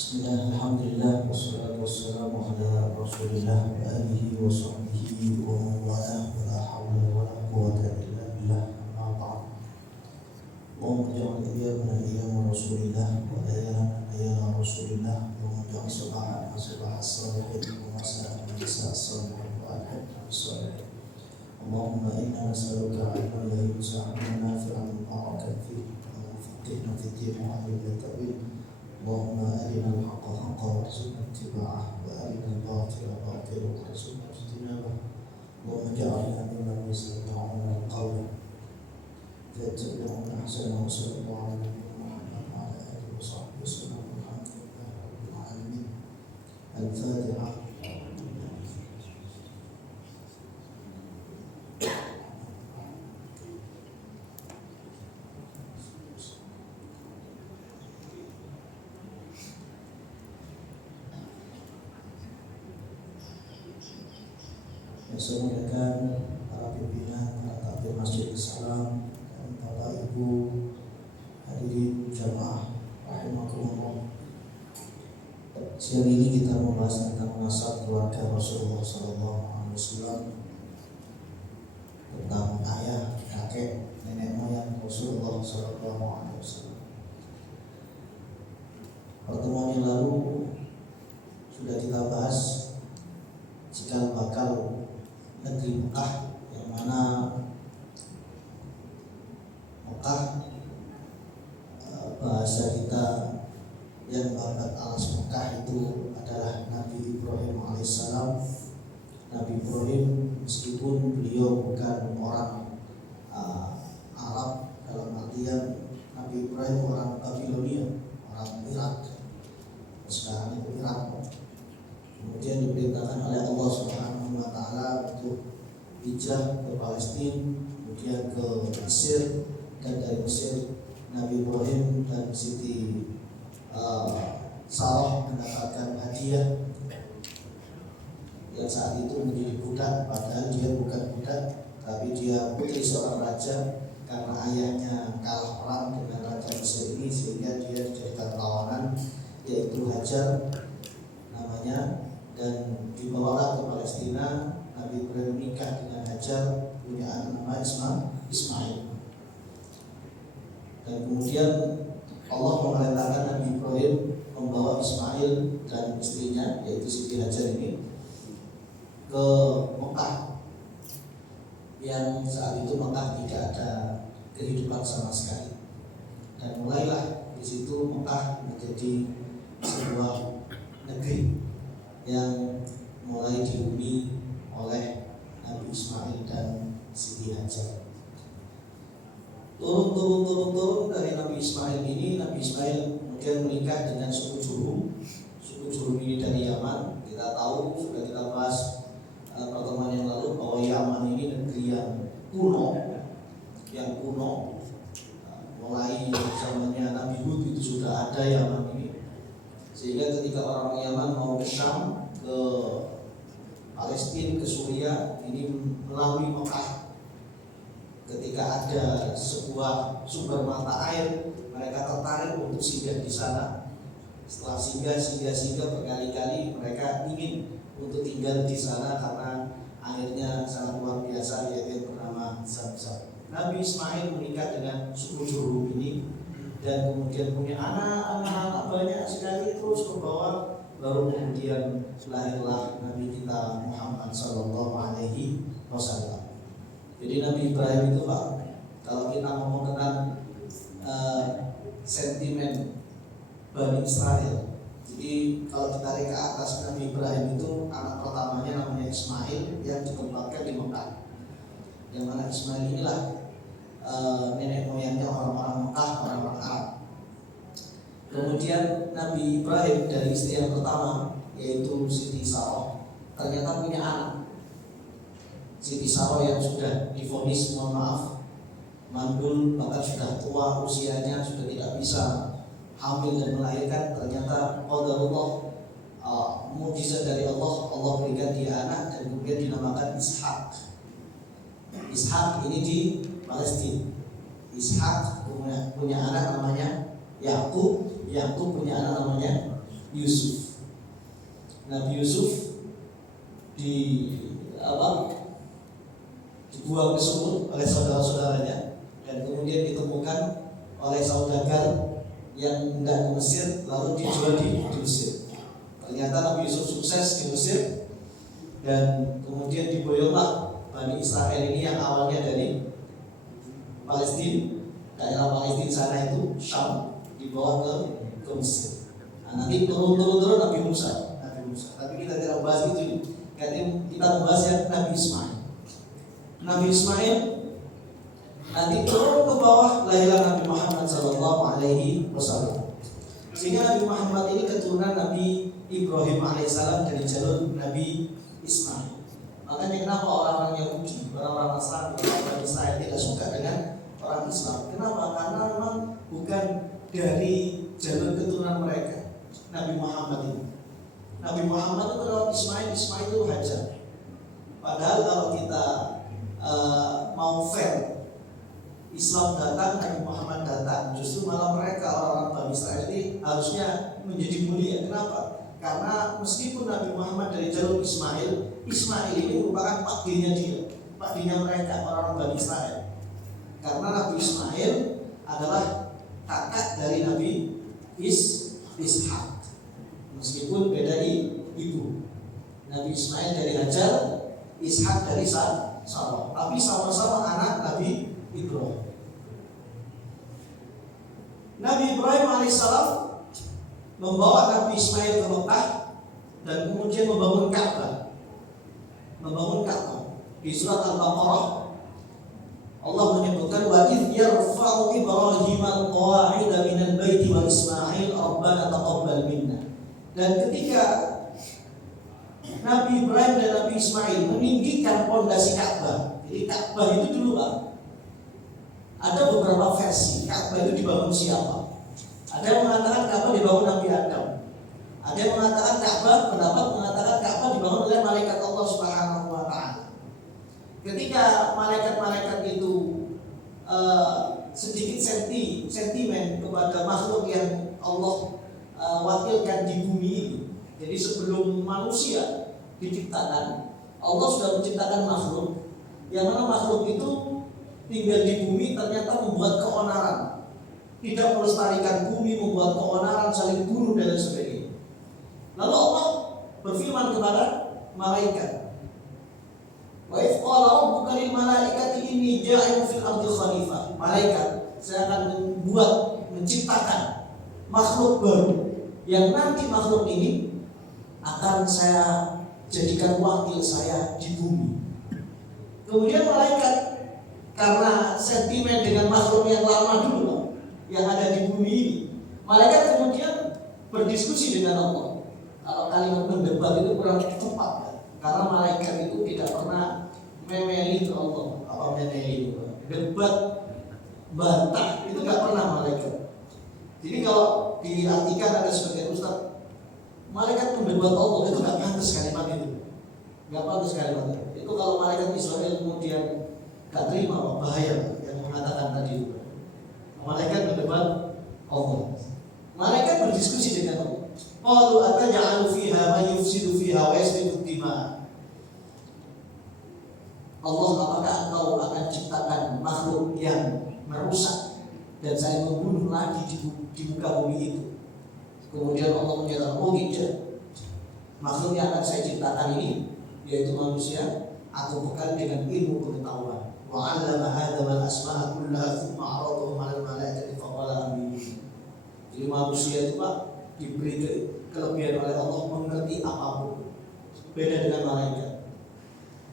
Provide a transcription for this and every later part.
Bismillah, alhamdulillah, wassalatu wassalamu ala rasulillah wa alihi wa sahbihi wa mawala wa la hawla wa la quwwata illa billah amma ba'd. Allahumma ja'al ayyamana ayyama rasulillah wa ayyana rasulillah wa ja'al sabahana sabah as-salihin wa masa'ana nisa as-salihin wa al-hajna as-salihin. Allahumma inna nas'aluka ilman la yunsa' wa nafi'an mubarakan fihi wa faqihna fi din wa 'ilman ta'wil. Allahumma arina al-haqqa haqqan warzuqna ittiba'ah wa arina al-batila batilan warzuqna ijtinabah. Allahumma ja'alna mimman yastami'una al-qawla fayattabi'una ahsanahu. Sallallahu alaihi Muhammad wa ala alihi wa sahbihi wasallam. Alhamdulillahi rabbil alamin. Al-Fatihah. Saya muliakan para pimpinan, para takmir Masjid Islam, dan Bapak Ibu hadirin jamaah rahimakumullah. Siang ini kita membahas tentang nasab keluarga Rasulullah SAW, tentang ayah, kakek, nenek moyang Rasulullah SAW. Pertemuan yang lalu sudah kita bahas cikal bakal negeri Mekah, yang mana Mekah bahasa kita yang babat alas Mekah itu adalah Nabi Ibrahim alaihissalam. Nabi Ibrahim meskipun beliau bukan orang Arab, dalam artian Nabi Ibrahim orang Babilonia, orang Irak, sekarang itu Irak. Kemudian diperintahkan oleh Allah Subhanahu wa Ta'ala untuk hijrah ke Palestina, kemudian ke Mesir, dan dari Mesir Nabi Ibrahim dan Siti Sarah mendapatkan hadiah yang saat itu menjadi budak, padahal dia bukan budak, tapi dia putri seorang raja. Karena ayahnya kalah perang dengan raja Mesir ini, sehingga dia dijadikan tawanan, yaitu Hajar namanya, dan dibawa ke Palestina. Nabi Ibrahim menikah dengan Hajar, punya anak nama Ismail. Dan kemudian Allah memerintahkan Nabi Ibrahim membawa Ismail dan istrinya, yaitu Siti Hajar ini, ke Mekah, yang saat itu Mekah tidak ada kehidupan sama sekali. Dan mulailah di situ Mekah menjadi sebuah negeri yang mulai dihuni oleh Nabi Ismail dan Siti Hajar. Turun dari Nabi Ismail ini, Nabi Ismail kemudian menikah dengan suku Jurhum. Suku Jurhum ini dari Yaman. Kita tahu, sudah kita bahas pertemuan yang lalu, bahwa Yaman ini negeri yang kuno. Mulai zamannya Nabi Hud itu sudah ada Yaman ini. Sehingga ketika orang Yaman mau ke Syam, ke Palestina, ke Suriah, ini melalui Mekah. Ketika ada sebuah sumber mata air, mereka tertarik untuk singgah di sana. Setelah singgah berkali-kali, mereka ingin untuk tinggal di sana karena airnya sangat luar biasa, yaitu yang bernama Zam-Zam. Nabi Ismail menikah dengan suku Jurhum ini, dan kemudian punya anak banyak sekali, terus ke bawah. Baru kemudian lahirlah Nabi kita Muhammad Sallallahu Alaihi Wasallam. Jadi Nabi Ibrahim itu, Pak, kalau kita ngomong tentang sentimen Bani Israel, jadi kalau kita tarik ke atas, Nabi Ibrahim itu anak pertamanya namanya Ismail, yang dikembangkan di Mekah. Yang mana Ismail inilah nenek moyangnya orang-orang Mekah, orang-orang Arab. Kemudian Nabi Ibrahim dari istri yang pertama, yaitu Siti Sarah, ternyata punya anak. Siti Sarah yang sudah divonis, mohon maaf, mandul, bahkan sudah tua usianya, sudah tidak bisa hamil dan melahirkan. Ternyata qadarullah, mukjizat dari Allah, Allah berikan dia anak, dan kemudian dinamakan Ishak. Ishak ini di Palestina. Ishak punya anak namanya Yakub. Yakub punya anak namanya Yusuf. Nabi Yusuf dibuang ke sumur oleh saudara-saudaranya dan kemudian ditemukan oleh saudagar yang hendak ke Mesir, lalu dijual di Mesir. Ternyata Nabi Yusuf sukses di Mesir dan kemudian diboyonglah Bani Israel ini yang awalnya dari Palestina, daerah Palestina sana itu Syam, dibawa ke Mesir. Nah, nanti turun Nabi Musa. Tapi kita tidak bahas itu. Kita membahas yang Nabi Ismail. Nabi Ismail nanti turun ke bawah lahirlah Nabi Muhammad SAW. Sehingga Nabi Muhammad ini keturunan Nabi Ibrahim alaihissalam dari jalur Nabi Ismail. Makanya kenapa orang-orang Yahudi, orang-orang Nasrani, orang-orang Israel tidak suka dengan orang Islam? Kenapa? Karena memang bukan dari jalur keturunan mereka. Nabi Muhammad ini. Nabi Muhammad itu adalah Ismail itu Hajar. Padahal kalau kita mau fair, Islam datang, Nabi Muhammad datang, justru malah mereka orang-orang Bani Israel ini harusnya menjadi mulia. Kenapa? Karena meskipun Nabi Muhammad dari jalur Ismail ini merupakan pakdinya dia, pakdinya mereka orang-orang Bani Israel. Karena Nabi Ismail adalah kakak dari Nabi Ishak. Meskipun beda ibu. Nabi Ismail dari Hajar, Ishak dari Sarah, tapi sama-sama anak Nabi Ibrahim. Nabi Ibrahim alaihissalam membawa Nabi Ismail ke Mekah dan kemudian membangun Ka'bah. Di surat Al-Baqarah Allah menyebutkan wa idh yarfa'u Ibrahim al-qawa'ida minal baiti wa Ismail rabbana taqabbal minna. Dan ketika Nabi Ibrahim dan Nabi Ismail meninggikan pondasi Ka'bah. Jadi Ka'bah itu dulu ada beberapa versi Ka'bah itu dibangun siapa. Ada yang mengatakan Ka'bah dibangun Nabi Adam. Ada yang mengatakan pendapat mengatakan Ka'bah dibangun oleh malaikat Allah Subhanahu wa taala. Ketika malaikat-malaikat itu sedikit sentimen kepada makhluk yang Allah wakilkan di bumi ini. Jadi sebelum manusia diciptakan, Allah sudah menciptakan makhluk yang mana makhluk itu tinggal di bumi ternyata membuat keonaran, tidak melestarikan bumi, membuat keonaran, saling bunuh dan sebagainya. Lalu Allah berfirman kepada malaikat, wa idh qala rabbuka lil malaikati inni ja'ilun fil ardi khalifah. Malaikat, saya akan menciptakan makhluk baru yang nanti makhluk ini akan saya jadikan wakil saya di bumi. Kemudian malaikat karena sentimen dengan makhluk yang lama dulu yang ada di bumi ini, malaikat kemudian berdiskusi dengan Allah. Kalau kalimat mendebat itu kurang tepat ya? Karena malaikat itu tidak pernah memeli ke Allah. Apa memeli itu? Debat, bantah itu nggak pernah malaikat. Jadi kalau diartikan ada sebagian ustaz, malaikat mendebat Allah itu nggak pantas kalimat itu. Nggak pantas kalimat itu. Itu kalau malaikat Israel kemudian nggak terima, bahaya yang mengatakan tadi itu. Malaikat mendebat Allah. Malaikat berdiskusi dengan Allah. Qalu ataj'alu fiha man yufsidu fiha wa yasfiku dima. Allah, apakah engkau akan ciptakan makhluk yang merusak dan saya membunuh lagi di muka bumi itu? Kemudian Allah menyatakan, oh tidak, makhluk yang akan saya ciptakan ini yaitu manusia, aku bekal dengan ilmu pengetahuan. Wa 'allama Adama al-asma'a kullaha tsumma 'aradahum 'ala al-malaikati faqala anbi'uni. Jadi manusia itu Pak diberi kelebihan oleh Allah mengerti apapun, beda dengan malaikat.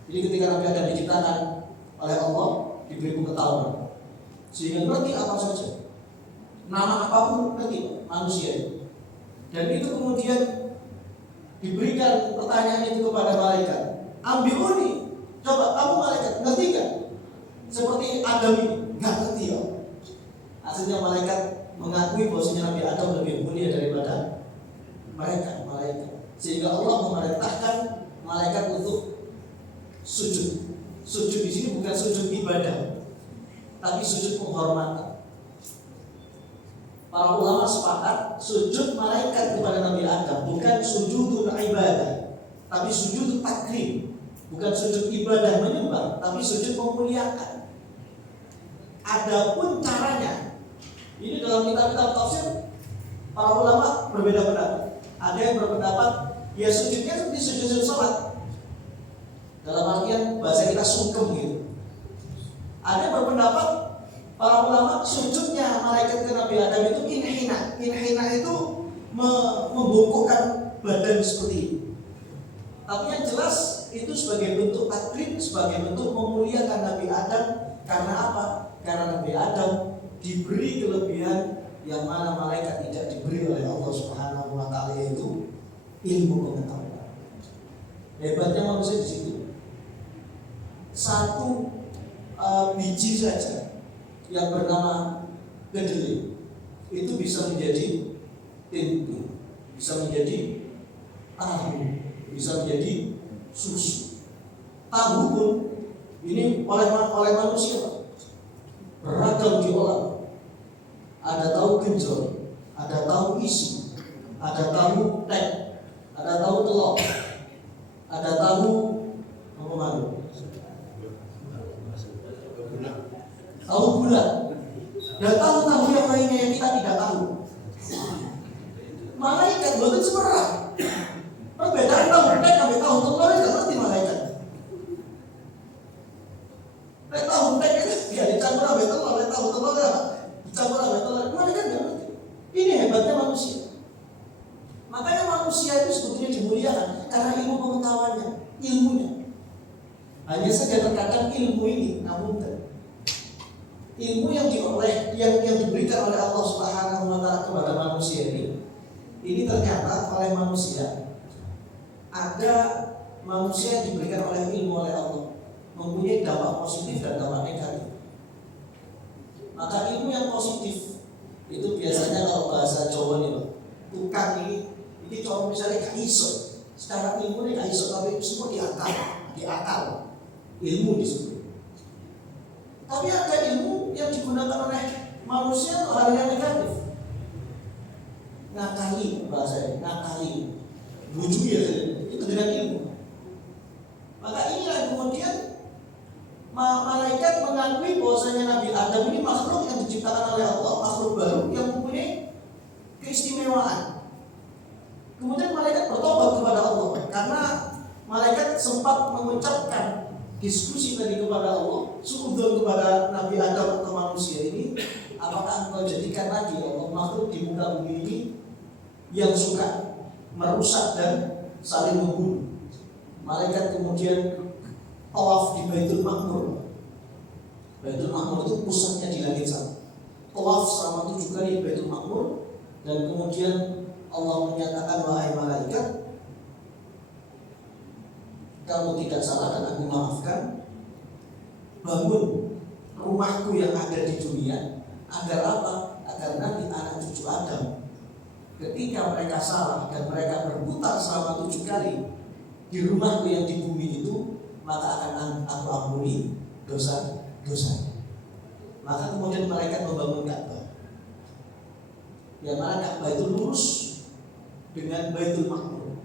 Jadi ketika Nabi Adam diciptakan oleh Allah diberi pengetahuan sehingga ngerti apa saja, nama apapun ngerti manusia itu. Dan itu kemudian diberikan pertanyaan itu kepada malaikat, ambiuni, coba kamu malaikat ngerti gak? Seperti Adam ini nggak ngerti ya. Akhirnya malaikat mengakui bahwasanya Nabi Adam lebih mulia daripada malaikat. Sehingga Allah memerintahkan malaikat untuk sujud. Sujud di sini bukan sujud ibadah, tapi sujud penghormatan. Para ulama sepakat sujud malaikat kepada Nabi Adam bukan sujud ibadah, tapi sujud takrim. Bukan sujud ibadah menyembah, tapi sujud memuliakan. Adapun caranya, ini dalam kitab-kitab tafsir para ulama berbeda pendapat. Ada yang berpendapat ya sujudnya seperti sujud sholat, dalam artian bahasa kita sungkem gitu. Ada yang berpendapat para ulama sujudnya malaikat ke Nabi Adam itu inhina. Inhina itu membungkukkan badan seperti ini. Tapi yang jelas itu sebagai bentuk takrim, sebagai bentuk memuliakan Nabi Adam. Karena apa? Karena Nabi Adam diberi kelebihan yang mana malaikat tidak diberi oleh Allah Subhanahu wa taala, yaitu ilmu pengetahuan. Hebatnya manusia di situ. Satu biji saja yang bernama kedelai itu bisa menjadi tempe, bisa menjadi tahu, bisa menjadi susu. Tahu pun ini oleh manusia beragam diolah. Ada tahu genjot, ada tahu isi, ada tahu tek, ada tahu telur, ada tahu apa lagi? Tahu bulat, dan tahu-tahu yang lainnya yang kita tidak tahu. Malaikat bukan semerah. Perbedaan tahu tek sampai tahu telur itu ngerti malaikat. Tahu tek itu ya dicampur sampai telur, tahu telur dicampur sampai telur. Malaikat nggak ngerti. Ini hebatnya manusia. Makanya manusia itu sebetulnya dimuliakan karena ilmu pengetahuannya, ilmunya. Hanya saja terkadang ilmu ini, namun ilmu yang diberikan oleh Allah Subhanahu wa taala kepada manusia ini ternyata oleh manusia ada manusia yang diberikan oleh ilmu oleh Allah mempunyai dampak positif dan dampak negatif. Maka ilmu yang positif itu biasanya kalau bahasa Jawa nih, tukang ini contoh misalnya gak iso, secara ilmu ini gak iso, tapi semua diakal ilmu disebut. Tapi ada ilmu yang digunakan oleh manusia untuk hal yang negatif. Ngakali bahasanya, ngakali, bujuk ya, itu dengan ilmu. Maka inilah kemudian malaikat mengakui bahwasanya Nabi Adam ini makhluk yang diciptakan oleh Allah, makhluk baru yang mempunyai keistimewaan. Kemudian malaikat bertobat kepada Allah karena malaikat sempat mengucapkan diskusi tadi kepada Allah, suudzon kepada Nabi Adam atau manusia ini, apakah engkau jadikan lagi Allah makhluk di muka bumi ini yang suka merusak dan saling membunuh. Malaikat kemudian tawaf di Baitul Ma'mur. Baitul Ma'mur itu pusatnya di langit sana. Tawaf selama 7 kali di Baitul Ma'mur, dan kemudian Allah menyatakan, wahai malaikat, kamu tidak salah dan aku maafkan. Bangun rumahku yang ada di dunia. Agar apa? Agar nanti anak cucu Adam ketika mereka salah dan mereka berputar selama 7 kali di rumahku yang di bumi itu, maka akan aku ampuni dosa-dosa. Maka kemudian malaikat membangun Ka'bah. Yang mana Ka'bah itu lurus dengan Baitul Ma'mur.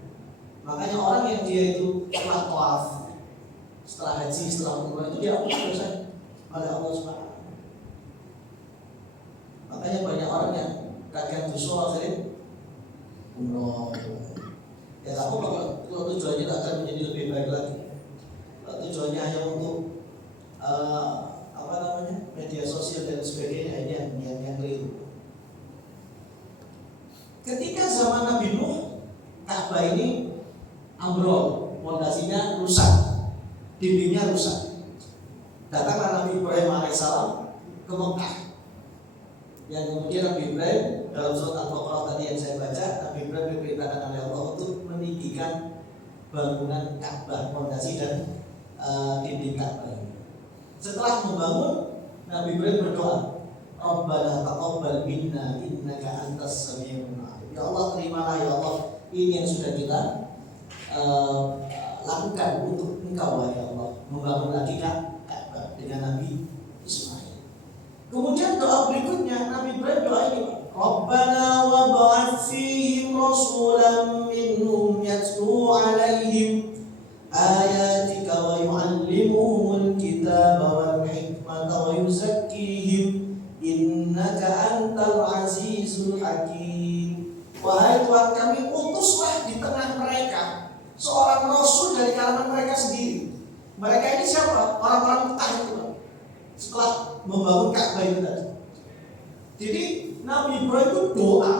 Makanya orang yang dia itu setelah tawaf, setelah haji, setelah umrah itu dia ampuni dosa oleh Allah Subhanahu. Makanya banyak orang yang kadang dosa akhirnya umrah. Ya kamu kalau tujuannya tak akan menjadi lebih baik lagi. Kalau tujuannya hanya untuk media sosial dan sebagainya, ini yang keliru. Ketika zaman Nabi Nuh, Ka'bah ini ambrol, fondasinya rusak, dindingnya rusak. Datanglah Nabi Ibrahim alaihissalam ke Mekah. Yang kemudian Nabi Ibrahim dalam surat Al-Baqarah tadi yang saya baca, Nabi Ibrahim diperintahkan oleh Allah untuk meninggikan bangunan Ka'bah, fondasi dan dinding Ka'bah ini. Setelah membangun, Nabi Ibrahim berdoa, Rabbana taqabbal minna innaka antas samiul alim. Ya Allah, terimalah ya Allah ini yang sudah kita lakukan untuk Engkau ya Allah, membangun lagi Ka'bah dengan Nabi Ismail. Kemudian doa berikutnya Nabi Ibrahim doa ini, Rabbana seorang rasul dari kalangan mereka sendiri. Mereka ini siapa? Orang-orang Mekah itu, setelah membangun Ka'bah itu tadi. Jadi Nabi Ibrahim itu doa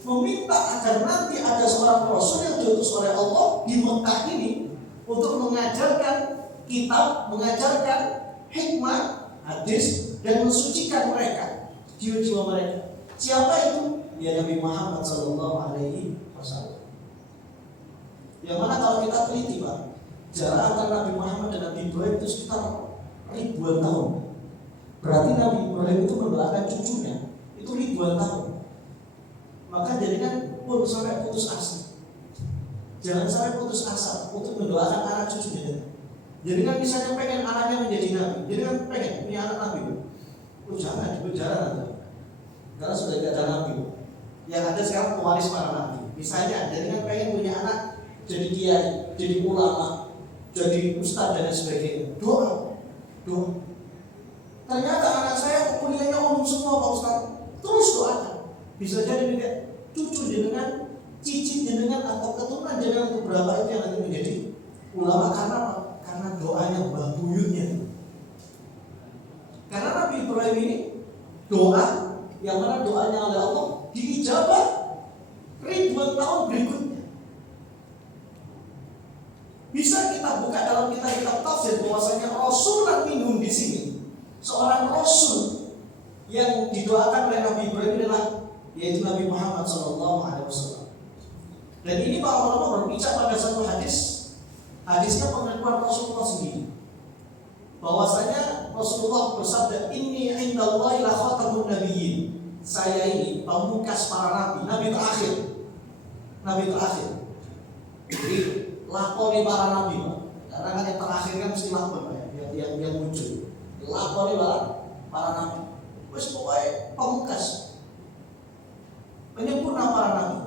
meminta agar nanti ada seorang rasul yang diutus oleh Allah di Mekah ini untuk mengajarkan kitab, mengajarkan hikmah, hadis, dan mensucikan mereka, jiwa-jiwa mereka. Siapa itu? Ya Nabi Muhammad SAW. Yang mana kalau kita teliti, Pak, jarak antara Nabi Muhammad dan Nabi Ibrahim itu sekitar ribuan tahun. Berarti Nabi Ibrahim itu mendoakan cucunya itu ribuan tahun. Maka jadikan pun sampai putus asa. Jangan sampai putus asa untuk mendoakan anak cucunya. Jadi kan misalnya pengen anaknya menjadi nabi, jadi kan pengen punya anak nabi. Jangan, jangan. Karena sudah tidak ada nabi. Yang ada sekarang pewaris para nabi. Misalnya, jadi kan pengen punya anak jadi kiai, jadi ulama, jadi ustadz dan sebagainya. Doa. Ternyata anak saya kuliahnya umum semua Pak Ustadz. Terus doakan. Bisa jadi juga cucu jenengan, cicit jenengan atau keturunan jenengan beberapa itu yang nanti menjadi ulama. Karena apa? Karena doanya mbah buyutnya. Karena Nabi Ibrahim ini doa yang mana doanya oleh Allah diijabah ribuan tahun berikutnya. Bisa kita buka dalam kitab-kitab tafsir bahwasanya Rasulullah minhum di sini, seorang rasul yang didoakan oleh Nabi Ibrahim adalah yaitu Nabi Muhammad SAW. Dan ini para ulama berbicara pada satu hadis. Hadisnya pengakuan Rasulullah sendiri. Bahwasanya Rasulullah bersabda, "Inni indallahi la khatamun nabiyyin." Saya ini pamungkas para nabi, nabi terakhir. Jadi lakoni para nabi, Pak. Karena kan yang terakhir kan mesti lakon, Pak, yang muncul. Lakoni para nabi. Wes pokoknya pamungkas, penyempurna para nabi.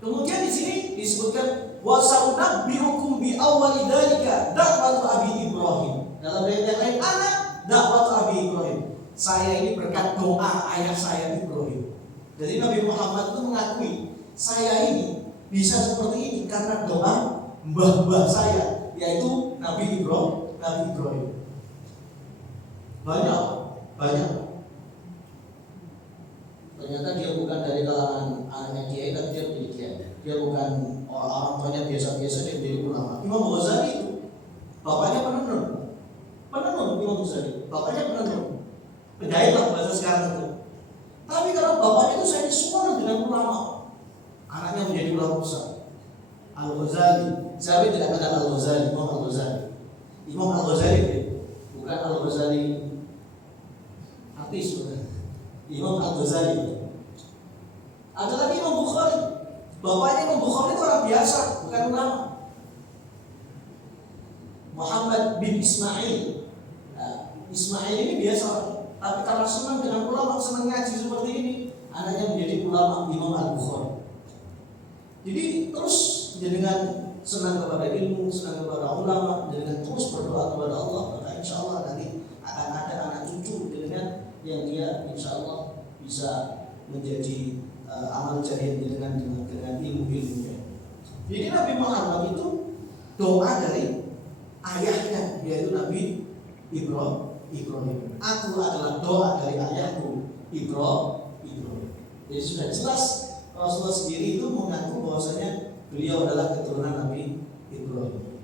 Kemudian di sini disebutkan wa sa'unabbi'ukum bi awwali dzalika da'watu Abi Ibrahim. Dalam ayat yang lain ana da'watu Abi Ibrahim. Saya ini berkat doa ayah saya Ibrahim. Jadi Nabi Muhammad itu mengakui saya ini bisa seperti ini karena doa mbah-mbah saya, yaitu Nabi Ibrahim. Banyak. Ternyata dia bukan dari kalangan anaknya kiai, tapi dia menjadi kiai. Dia bukan orang tuanya biasa-biasa, dia menjadi ulama. Imam Ghazali itu bapaknya penenun Imam Ghazali. Bapaknya penenun, penjahit lah bahasa sekarang itu. Tapi kalau bapaknya itu saya disuruh dengan ulama, anaknya menjadi ulama besar. Al-Ghazali. Siapa yang tidak kenal Al-Ghazali? Imam Al-Ghazali bukan Al-Ghazali artis, bukan. Imam Al-Ghazali. Ada lagi Imam Bukhari. Bapaknya Imam Bukhari itu orang biasa, bukan ulama. Muhammad bin Ismail. Ismail ini biasa, tapi karena senang dengan ulama, senang ngaji seperti ini, anaknya menjadi ulama, Imam Al-Bukhari. Jadi terus dengan senang kepada ilmu, senang kepada ulama, dengan terus berdoa kepada Allah, maka insya Allah nanti akan ada anak cucu dengan yang dia insya Allah bisa menjadi amal jariah dengan ilmu-ilmunya. Jadi Nabi Muhammad itu doa dari ayahnya, yaitu Nabi Ibrahim. Aku adalah doa dari ayahku Ibrahim. Jadi sudah jelas Rasulullah sendiri itu mengaku bahwasanya beliau adalah keturunan Nabi Ibrahim.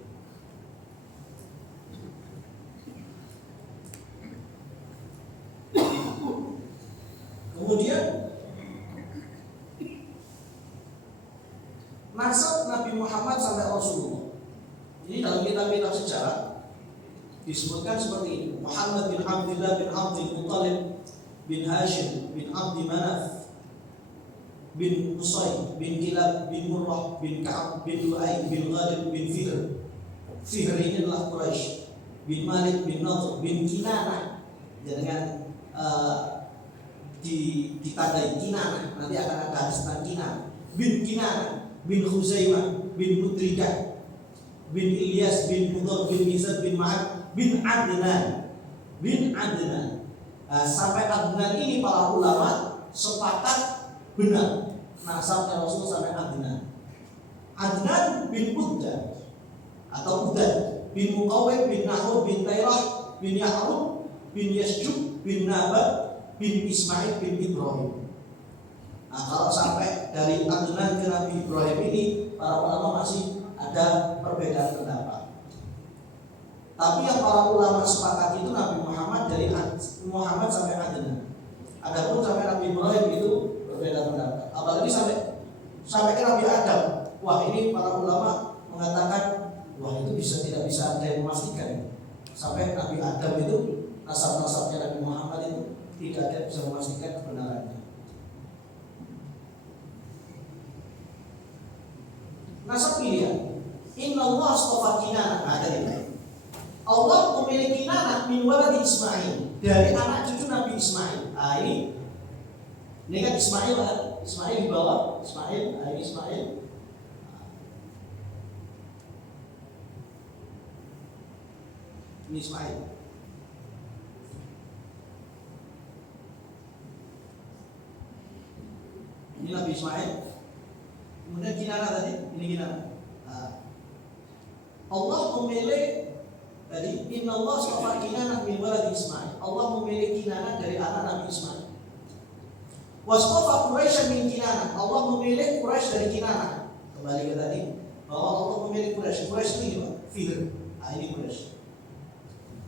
Kemudian nasab Nabi Muhammad sampai Rasulullah. Jadi dalam kitab-kitab sejarah disebutkan seperti ini: Muhammad bin Abdullah bin Abdul Muttalib bin Hashim bin Abdi Manaf bin Qusay bin Kilab bin Murrah bin Ka'ab bin Lu'ay bin Ghalib bin Fihr ini adalah Quraisy, bin Malik bin Nadhr bin Kinanah. Dengan ditandai Kinanah, nanti akan ada hadis tentang Kinanah bin Khuzaimah bin Mudrikah bin Ilyas bin Mudhar bin Mizad bin Ma'ad bin Adnan. Sampai Adnan ini para ulama sepakat benar nasabnya Rasul sampai Adnan bin Uddan atau Uddan bin Muqawwim bin Nahur bin Tairah bin Ya'rub bin Yasjub bin Nabat bin Ismail bin Ibrahim. Nah, kalau sampai dari Adnan ke Nabi Ibrahim ini, para ulama masih ada perbedaan pendapat. Tapi yang para ulama sepakat itu Nabi Muhammad dari Muhammad sampai Adnan. Adapun sampai Nabi Ibrahim itu berbeda pendapat. Apalagi sampai ke Nabi Adam. Wah, ini para ulama mengatakan, wah itu tidak bisa ada yang memastikan. Sampai Nabi Adam itu nasab-nasabnya Nabi Muhammad itu tidak ada yang bisa memastikan kebenarannya. Nasab pilihan. Inna Allah astafa Kinanah. Ada ini. Allah memiliki Kinanah min waladi Ismail, dari anak cucu Nabi Ismail. Nah, ini kan Ismail kan? Ismail di bawah. Ismail, ini Ismail. Ini Ismail. Ini Nabi Ismail. Kemudian Kinanah tadi, ini Kinanah. Allah memilih tadi, Inna Allah astafa Kinanah min waladi Ismail. Allah memilih Kinanah dari anak Nabi Ismail. Wastafa Quraisy min Kinanah. Allah memilih Quraisy dari Kinanah. Kembali ke tadi bahwa Allah memilih Quraisy. Quraisy ini apa? Fihr. Ini Quraisy.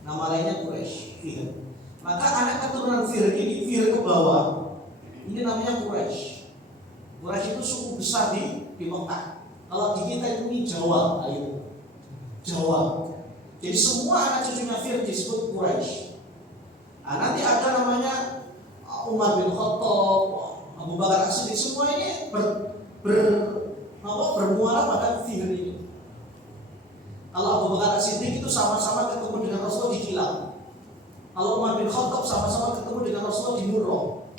Nama lainnya Quraisy, Fihr. Maka anak keturunan Fihr ini, Fihr ke bawah, ini namanya Quraisy. Quraisy itu suku besar di Mekah. Kalau di kita ini Jawa, ayo Jawa. Jadi semua anak cucunya Fihr disebut Quraisy. Nah, nanti ada namanya Umar bin Khattab, Abu Bakar As-Siddiq, semua ini bermuara pada Fihr ini. Kalau Abu Bakar As-Siddiq itu sama-sama ketemu dengan Rasulullah di Kilab. Kalau Umar bin Khattab sama-sama ketemu dengan Rasulullah di Murrah.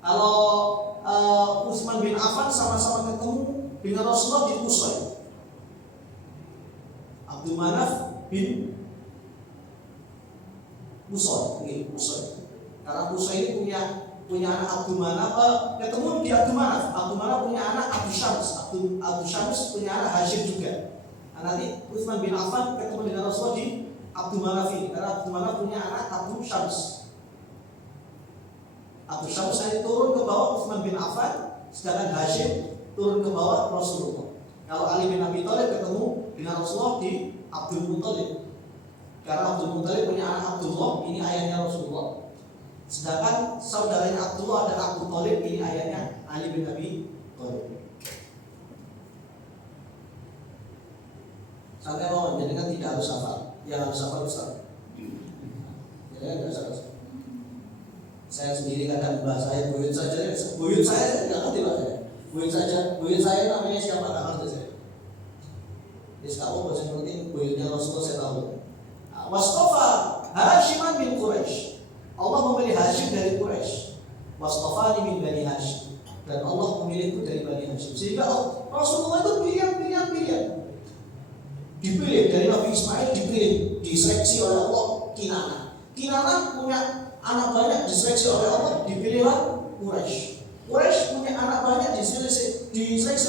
Kalau Utsman bin Affan sama-sama ketemu dengan Rasulullah di Qusay. Abdul Manaf bin Qusay, karena Qusay ini punya anak Abdul Manaf, ketemu di Abdul Manaf. Abdul Manaf punya anak Abdul Syams. Abdul Syams punya anak Hashim juga. Nah, nanti Utsman bin Affan ketemu dengan Rasulullah di Abdul Manaf ini, karena Abdul Manaf punya anak Abdul Syams. Abdul Syams nanti turun ke bawah Utsman bin Affan, sedangkan Hashim turun ke bawah Rasulullah. Kalau Ali bin Abi Thalib ketemu dengan Rasulullah di Abdul Muthalib, karena Abdul Muthalib punya anak Abdullah, ini ayahnya Rasulullah. Sedangkan saudaranya Abdullah dan Abdul Thalib, ini ayahnya Ali bin Abi Thalib. Santai mohon, jadi kan tidak harus hafal. Yang harus hafal Ustaz. Jadi kan tidak harus. Saya sendiri kadang bahasa saya buyut saja. Buyut saya tidak ngerti bahasa. Buyut saya namanya siapa tak ngerti saya. Jadi kalau bahasa penting buyutnya Rasulullah saya tahu. Wastafa Hashiman bin Quraisy. Allah memilih Hashim dari Quraisy. Wastafani min Bani Hashim. Dan Allah memilihku dari Bani Hashim. Sehingga Rasulullah itu pilihan. Dipilih dari Nabi Ismail, dipilih, diseleksi oleh Allah Kinanah. Kinanah punya anak banyak, diseleksi oleh Allah, dipilihlah Quraisy. Quraisy punya anak banyak, diseleksi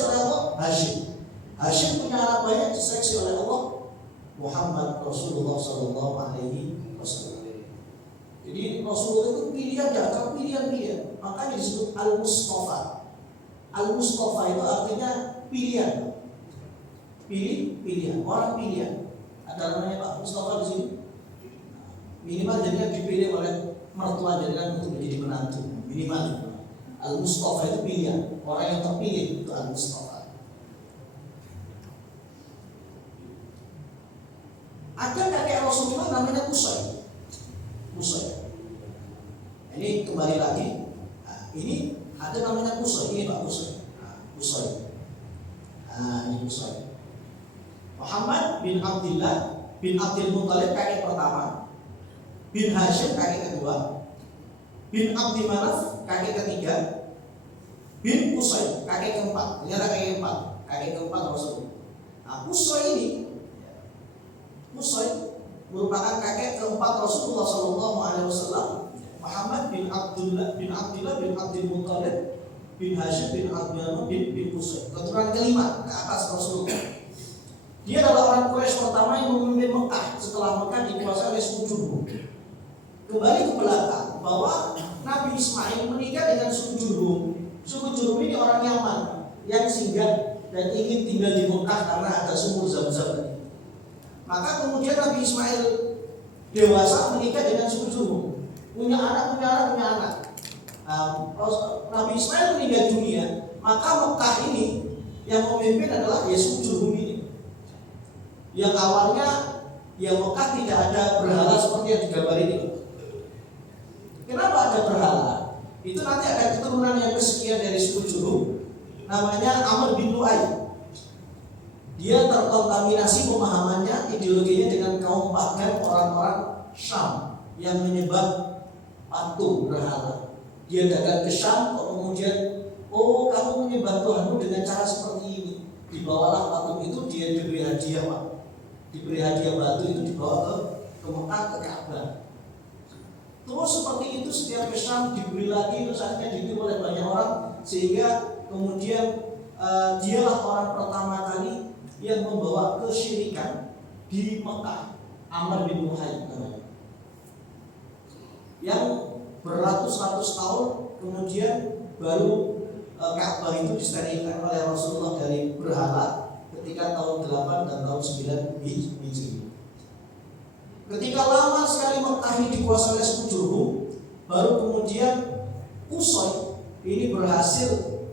oleh Allah Hashim. Hashim punya anak banyak, diseleksi oleh Allah Muhammad Rasulullah Sallallahu Alaihi Wasallam. Jadi Rasulullah itu pilihan, diantara pilihan. Makanya disebut Al-Mustafa. Al-Mustafa itu artinya pilihan. Pilihan, orang pilihan. Ada namanya Pak Mustafa di sini. Minimal jadinya dipilih oleh mertua jadinya untuk menjadi menantu. Minimal. Al-Mustafa itu pilihan, orang yang terpilih itu Al-Mustafa. Ada kakek Rasulullah namanya Qusay. Ini kembali lagi. Nah, ini ada namanya Qusay. Ini Pak Qusay. Ini Qusay. Muhammad bin Abdullah bin Abdul Muthalib kakek pertama, bin Hashim kakek kedua, bin Abdi Manaf kakek ketiga, bin Qusay kakek keempat. Ternyata kakek keempat Rasul. Nah, Qusay merupakan kakek keempat Rasulullah Sallallahu Alaihi Wasallam. Muhammad bin Abdullah bin Abdul Muthalib bin Hashim bin Abdullah bin Qusay, keturunan kelima ke atas Rasulullah. Dia adalah orang Quraisy pertama yang memimpin Mekah setelah Mekah dikuasai oleh suku Jurhum. Kembali ke belakang bahwa Nabi Ismail menikah dengan suku Jurhum. Suku Jurhum ini orang Yaman yang singgah dan ingin tinggal di Mekah karena ada sumur Zam-Zam. Maka kemudian Nabi Ismail dewasa menikah dengan suku Jurhum, punya anak. Nabi Ismail meninggal dunia, maka Mekah ini yang memimpin adalah suku Jurhum ini. Yang awalnya Mekah tidak ada berhala seperti yang digambar ini. Kenapa ada berhala? Itu nanti ada keturunan yang kesekian dari suku Jurhum, namanya Amr bin Lu'ay. Dia terkontaminasi pemahamannya, ideologinya dengan kaum pagan orang-orang Syam yang menyembah patung berhala. Dia datang ke Syam, kemudian kamu menyembah Tuhanmu dengan cara seperti ini. Dibawalah patung itu, dia diberi hadiah, Pak. Diberi hadiah batu itu dibawa ke Mekah, ke Ka'bah. Terus seperti itu setiap ke Syam diberi lagi, terus akhirnya ditiru oleh banyak orang, sehingga kemudian dialah orang pertama kali yang membawa kesyirikan di Mekah, Amr bin Lu'ay namanya. Yang beratus-ratus tahun kemudian baru Ka'bah itu disterilkan oleh Rasulullah dari berhala ketika tahun 8 dan tahun 9 Hijri. Ketika lama sekali Mekah ini dikuasai oleh suku Jurhum, baru kemudian Qusay ini berhasil,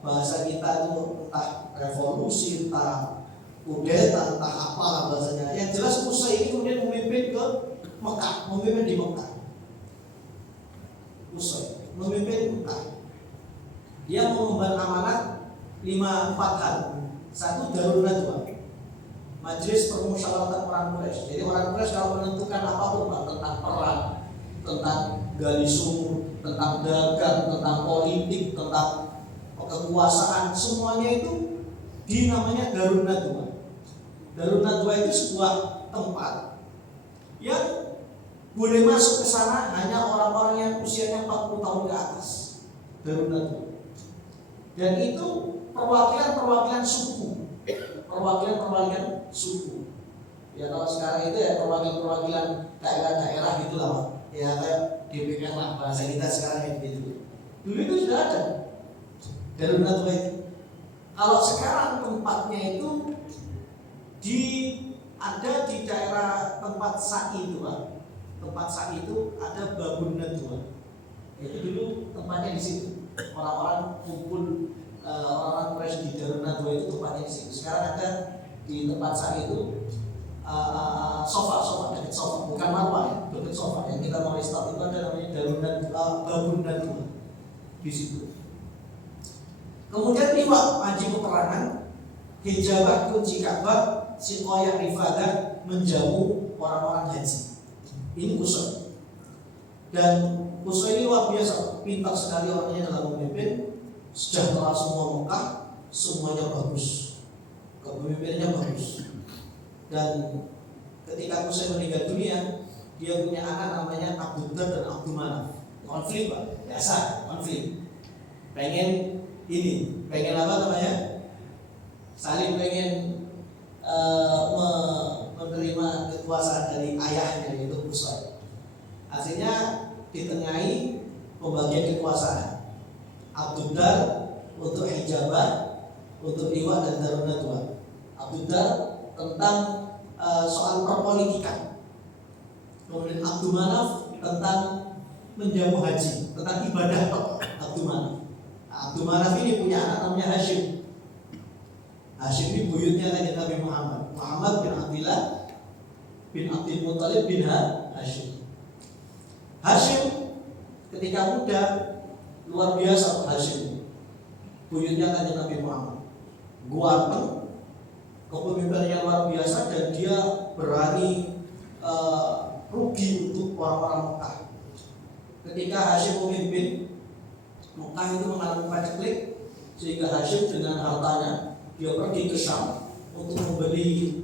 bahasa kita itu entah revolusi, entah kudeta, entah apalah bahasanya. Yang jelas Qusay ini kemudian memimpin ke Mekah, memimpin di Mekah. Qusay memimpin Mekah. Dia mengemban amanat 4 hal. 1, Darun Nadwa, Majelis Permusyawaratan Orang Quraisy. Jadi orang Quraisy kalau menentukan apapun tentang perang, tentang gali sumur, tentang dagang, tentang politik, tentang kekuasaan, semuanya itu dinamanya Darun Nadwa. Darun Nadwa itu sebuah tempat yang boleh masuk ke sana hanya orang-orang yang usianya 40 tahun ke atas. Darun Nadwa. Dan itu perwakilan suku. Perwakilan suku. Ya kalau sekarang itu ya perwakilan daerah-daerah gitu lah, Pak. Ya kayak DPR lah bahasa kita sekarang gitu. Dulu itu sudah ada Darun Nadwa itu. Kalau sekarang tempatnya itu ada di daerah tempat sa'i itu, Pak. Tempat sa'i itu ada Babun Nadwa. Itu dulu tempatnya di situ. Orang-orang kumpul, orang-orang Quraisy di Darun Nadwa itu tempatnya di situ. Sekarang ada di tempat sa'i itu sofa dekat sofa, bukan marwah ya, dekat sofa yang kita mau restart itu ada namanya Darun Nadwa, Babun Nadwa di situ. Kemudian liwat maju peperangan, hijabah kunci Ka'bah, siqayah ifadah, menjamu orang-orang haji. Ini Qusay. Dan Qusay ini luar biasa, pintar sekali orangnya dalam memimpin. Sejahtera semua Mekah, semuanya bagus, kepemimpinannya bagus. Dan ketika Qusay meninggal dunia, dia punya anak namanya Abdullah dan Abdul Manaf. Konflik, Pak, biasa konflik. Pengen apa namanya? Saling pengen menerima kekuasaan dari ayahnya yaitu Qusay. Akhirnya ditengahi pembagian kekuasaan. Abdullah untuk hijabah, untuk liwat dan Darun Nadwa. Abdullah tentang soal perpolitikan. Kemudian Abdul Manaf tentang menjamu haji, tentang ibadah Abdul Manaf. Abdul Manaf ini punya anak namanya Hashim. Hashim ini buyutnya lagi Nabi Muhammad bin Abdullah bin Abdul Muttalib bin Hashim. Hashim ketika muda luar biasa. Hashim buyutnya lagi Nabi Muhammad, ganteng, kepemimpinannya luar biasa, dan dia berani rugi untuk orang-orang Mekah. Ketika Hashim memimpin, Mekah itu mengalami paceklik, sehingga Hashim dengan hartanya dia pergi ke Syam untuk membeli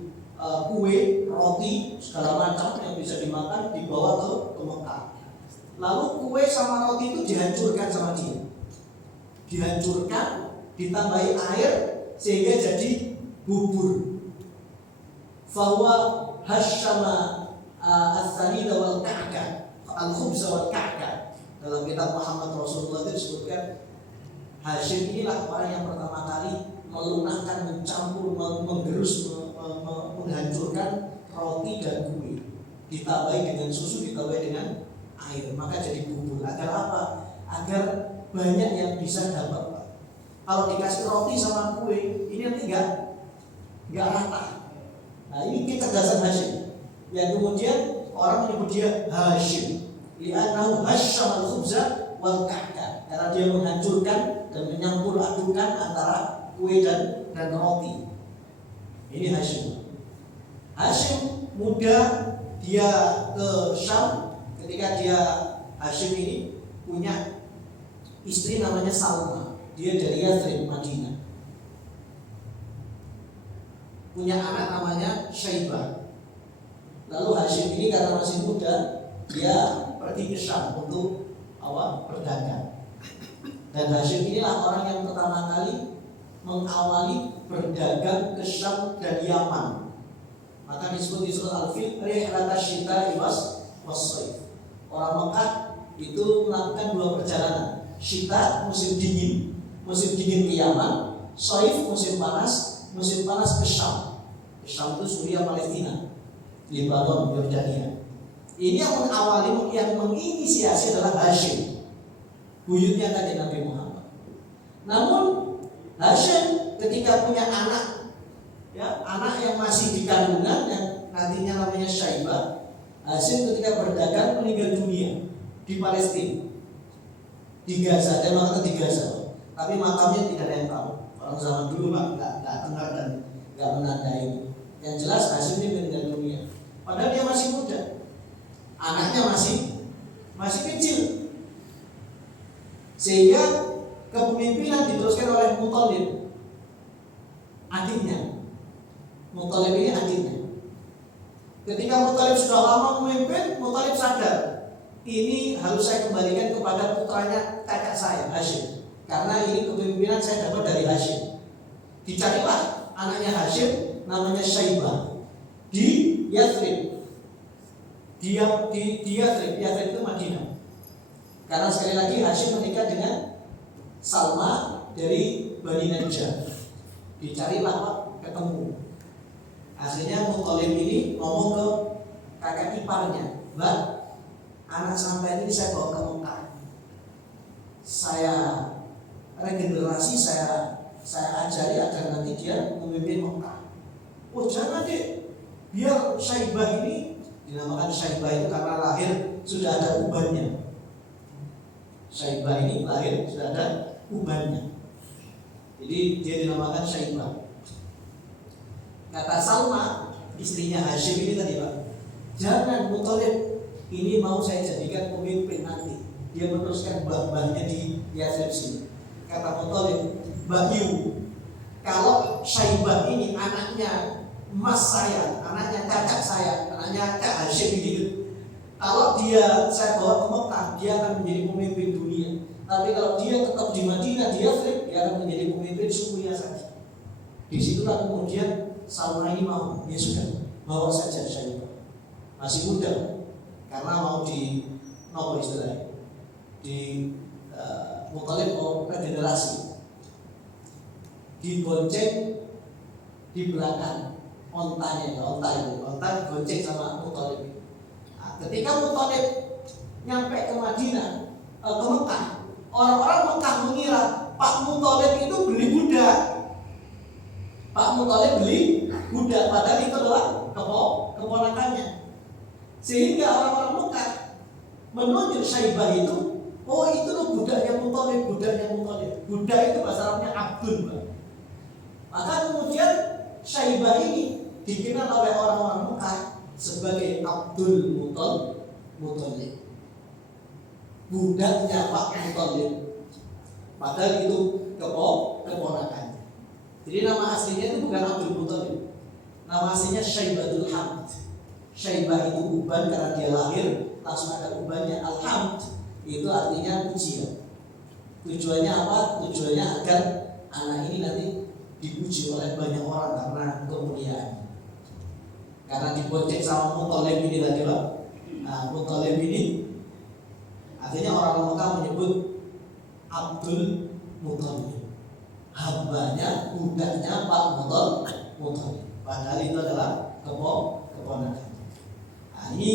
kue, roti, segala macam yang bisa dimakan, dibawa ke Mekah. Lalu kue sama roti itu dihancurkan sama dia. dihancurkan, ditambahi air sehingga jadi bubur. Fahuwa hasyama as-sanida wal ka'ka, al-khubza wal ka'ka. Dalam kitab Muhammad Rasulullah itu disebutkan Hashim inilah orang yang pertama kali melunakkan, mencampur, menggerus, menghancurkan roti dan kue, ditambahi dengan susu, ditambahi dengan air, maka jadi bubur. Agar apa? Agar banyak yang bisa dapat. Kalau dikasih roti sama kue, ini nanti nggak rata. Nah, ini kecerdasan Hashim yang kemudian orang menyebut dia Hashim, li'annahu hasyamal khubza wal ka'ka, karena dia menghancurkan dan menyampur adukan antara kue dan roti. Ini Hashim. Hashim muda, dia ke Syam. Ketika dia Hashim ini punya istri namanya Salma, dia dari Yathrib, Madinah. Punya anak namanya Syaibah. Lalu Hashim ini karena masih muda, dia pergi ke Syam untuk berdagang. Dan Hashim inilah orang yang pertama kali mengawali berdagang ke Syam dan Yaman. Maka disebut di surat Al-Fil rihlatash syita'i was-shayf. Orang Mekah itu melakukan dua perjalanan. Syita musim dingin ke Yaman. Shayf musim panas ke Syam. Syam itu Suriah, Palestina, Lebanon, Yordania. Ini yang mengawali, yang menginisiasi adalah Hashim, buyutnya tadi Nabi Muhammad. Namun Hashim ketika punya anak, anak yang masih di kandungan yang nantinya namanya Syaibah, Hashim ketika berdagang meninggal dunia di Palestina, di Gaza, dan makanya di Gaza. Tapi makamnya tidak ada yang tahu. Orang zaman dulu nggak dengar dan nggak menandai. Yang jelas Hashim ini meninggal dunia. Padahal dia masih muda, anaknya masih kecil, sehingga kepemimpinan diteruskan oleh Muthalib, adiknya. Muthalib ini adiknya. Ketika Muthalib sudah lama memimpin, Muthalib sadar, ini harus saya kembalikan kepada putranya kakak saya, Hashim, karena ini kepemimpinan saya dapat dari Hashim. Dicarilah anaknya Hashim, namanya Syaibah, di Yathrib. Di Yathrib itu Madinah. Karena sekali lagi Hashim menikah dengan Salma dari Bani Najjar. Dicarilah Pak, ketemu. Akhirnya Muthalib ini ngomong ke kakak iparnya, Mbak, anak sampai ini saya bawa ke Mekah. Saya regenerasi, saya ajari agar nanti dia memimpin Mekah. Oh jangan deh, biar Syaibah ini, dinamakan Syaibah itu karena lahir sudah ada ubannya. Syaibah ini lahir sudah ada ubannya, jadi dia dinamakan Syaibah. Kata Salma, istrinya Hashim ini tadi, Pak, jangan, Muthalib ini mau saya jadikan pemimpin nanti, dia meneruskan mbah-mbahnya di Yathrib sini. Kata Muthalib, Mbak Yu, kalau Syaibah ini anaknya mas saya, anaknya kakak saya, anaknya Kak Hashim gitu, kalau saya bawa ke Mekah, dia akan menjadi pemimpin dunia. Tapi kalau dia tetap di Madinah, di Yathrib, dia akan menjadi pemimpin sukunya saja. Disitulah kemudian Salma ini mau, ya sudah, bawa saja Syaibah, masih muda, karena mau di nopo istilahnya, di Muthalib mau regenerasi, dibonceng di belakang onta dibonceng sama Muthalib. Nah, ketika Muthalib nyampe ke Madinah, ke Mekah, orang-orang Mekah mengira Pak Muthalib itu beli budak. Pak Muthalib beli budak, padahal itu adalah keponakannya. Sehingga orang-orang Mekah menunjuk Syaibah itu, oh itu loh budaknya Muthalib. Budak itu bahasa Arabnya abdun, Pak. Maka kemudian Syaibah ini dikenal oleh orang-orang Mekah sebagai Abdul Muthalib, budaknya Pak Muthalib. Padahal itu keponakannya. Jadi nama aslinya itu bukan Abdul Muthalib. Nama aslinya Syaibatul Hamd. Syaibah itu uban karena dia lahir langsung ada ubannya. Al-Hamd itu artinya pujian. Tujuannya apa? Tujuannya agar anak ini nanti dipuji oleh banyak orang karena kemuliaan. Karena dibocek sama Muthalib ini tadi Pak. Nah, Muthalib ini akhirnya orang Mekah menyebut Abdul Muthalib, hambanya, budaknya Pak Muthalib. Padahal itu adalah keponakan. Nah, ini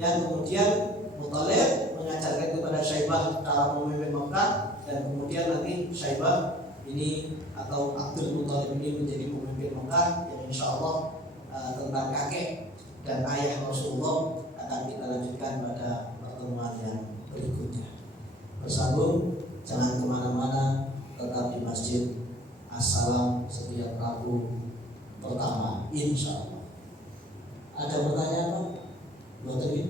yang kemudian Muthalib mengajarkan kepada Syaibah cara memimpin Mekah, dan kemudian nanti Syaibah ini atau Abdul Muthalib ini menjadi pemimpin Mekah yang insya Allah tentang kakek dan ayah Rasulullah akan kita lanjutkan pada pertemuan yang berikutnya. Bersambung, jangan kemana-mana, tetap di Masjid As-Salam setiap Rabu pertama, insya Allah. Ada pertanyaan Pak? Buat tadi?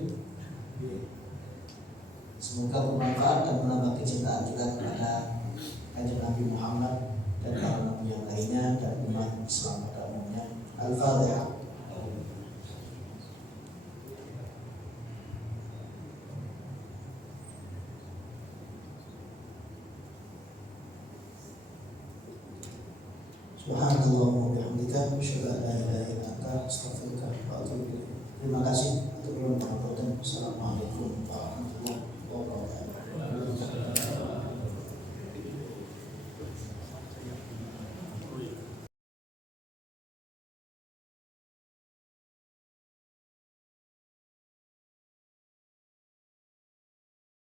Semoga bermanfaat dan menambah kecintaan kita kepada Kanjeng Nabi Muhammad dan para nabi yang lainnya dan umat Islam pada umumnya. Al-Fatihah. Subhanallah wa bihamdika, asyhadu an la ilaha illa anta, astaghfiruka wa atubu ilaik. Terima kasih untuk yang menonton. Assalamualaikum warahmatullahi wabarakatuh.